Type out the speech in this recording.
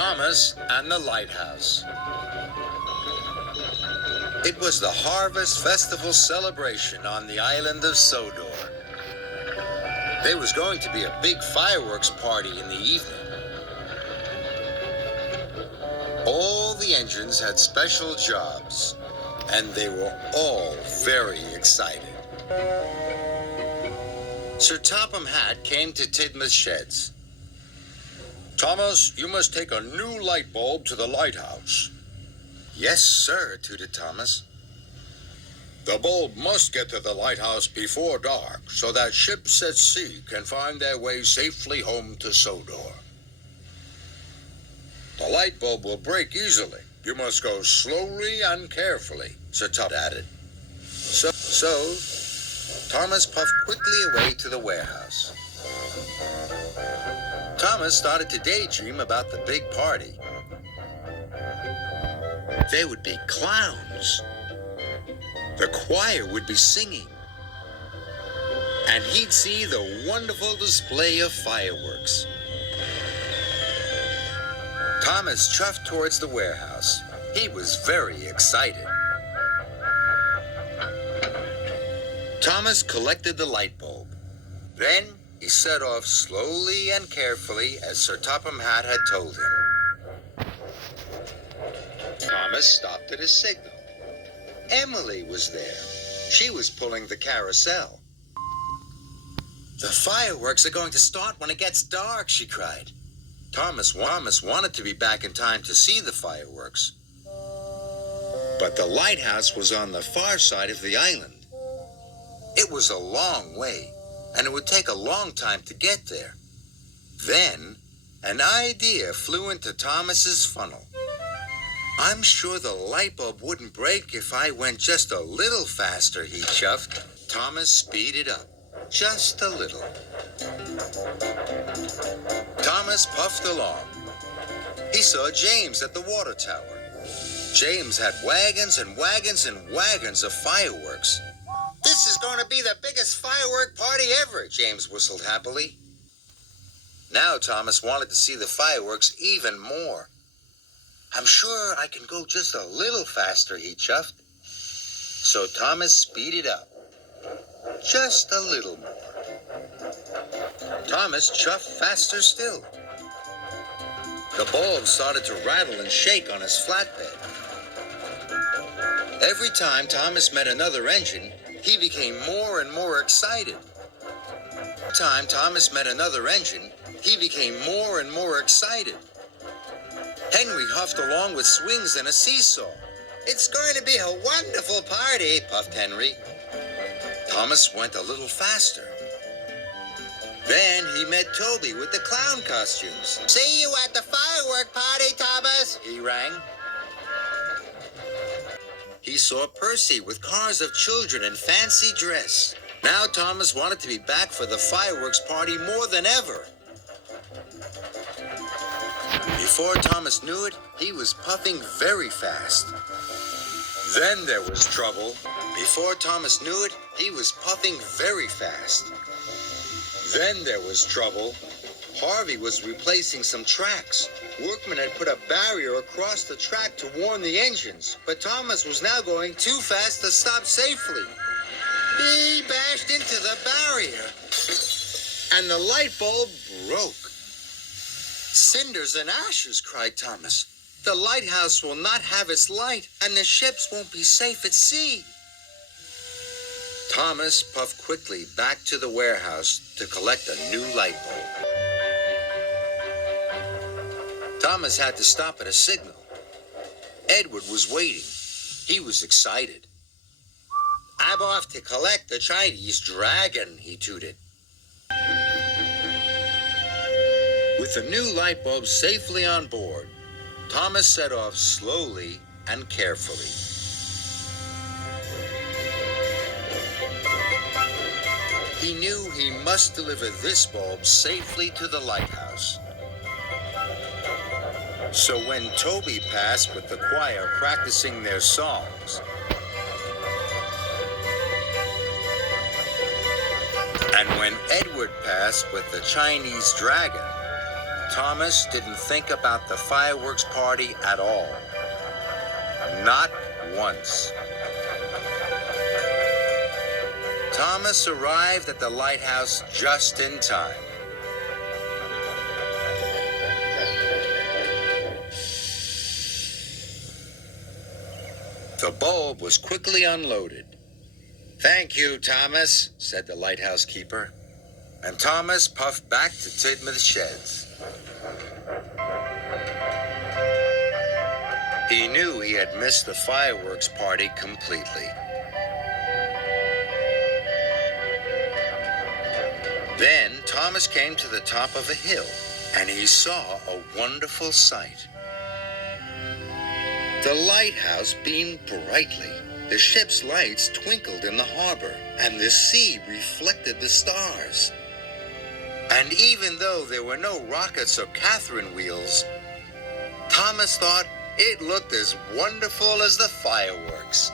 Thomas and the Lighthouse. It was the Harvest Festival celebration on the island of Sodor. There was going to be a big fireworks party in the evening. All the engines had special jobs, and they were all very excited. Sir Topham Hatt came to Tidmouth Sheds. "Thomas, you must take a new light bulb to the lighthouse." "Yes, sir," tooted Thomas. "The bulb must get to the lighthouse before dark so that ships at sea can find their way safely home to Sodor." "The light bulb will break easily. You must go slowly and carefully," Sir Topham added. So Thomas puffed quickly away to the warehouse. Thomas started to daydream about the big party. There would be clowns. The choir would be singing. And he'd see the wonderful display of fireworks. Thomas chuffed towards the warehouse. He was very excited. Thomas collected the light bulb. Then he set off slowly and carefully as Sir Topham Hatt had told him. Thomas stopped at a signal. Emily was there. She was pulling the carousel. "The fireworks are going to start when it gets dark," she cried. Thomas wanted to be back in time to see the fireworks. But the lighthouse was on the far side of the island. It was a long way, and it would take a long time to get there. Then, an idea flew into Thomas's funnel. "I'm sure the light bulb wouldn't break if I went just a little faster," he chuffed. Thomas speeded up, just a little. Thomas puffed along. He saw James at the water tower. James had wagons and wagons and wagons of fireworks. "This is going to be the biggest firework party ever," James whistled happily. Now Thomas wanted to see the fireworks even more. "I'm sure I can go just a little faster," he chuffed. So Thomas speeded up, just a little more. Thomas chuffed faster still. The bulb started to rattle and shake on his flatbed. Every time Thomas met another engine, he became more and more excited. Every time Thomas met another engine, he became more and more excited. Henry huffed along with swings and a seesaw. "It's going to be a wonderful party," puffed Henry. Thomas went a little faster. Then he met Toby with the clown costumes. "See you at the firework party, Thomas," he rang. He saw Percy with cars of children in fancy dress. Now Thomas wanted to be back for the fireworks party more than ever. Before Thomas knew it, he was puffing very fast. Then there was trouble. Before Thomas knew it, he was puffing very fast. Then there was trouble. Harvey was replacing some tracks. Workmen had put a barrier across the track to warn the engines, but Thomas was now going too fast to stop safely. He bashed into the barrier, and the light bulb broke. "Cinders and ashes," cried Thomas. "The lighthouse will not have its light, and the ships won't be safe at sea." Thomas puffed quickly back to the warehouse to collect a new light bulb. Thomas had to stop at a signal. Edward was waiting. He was excited. "I'm off to collect the Chinese dragon," he tooted. With the new light bulb safely on board, Thomas set off slowly and carefully. He knew he must deliver this bulb safely to the lighthouse. So when Toby passed with the choir practicing their songs, and when Edward passed with the Chinese dragon, Thomas didn't think about the fireworks party at all. Not once. Thomas arrived at the lighthouse just in time. The bulb was quickly unloaded. "Thank you, Thomas," said the lighthouse keeper. And Thomas puffed back to Tidmouth Sheds. He knew he had missed the fireworks party completely. Then Thomas came to the top of a hill, and he saw a wonderful sight. The lighthouse beamed brightly. The ship's lights twinkled in the harbor, and the sea reflected the stars. And even though there were no rockets or Catherine wheels, Thomas thought it looked as wonderful as the fireworks.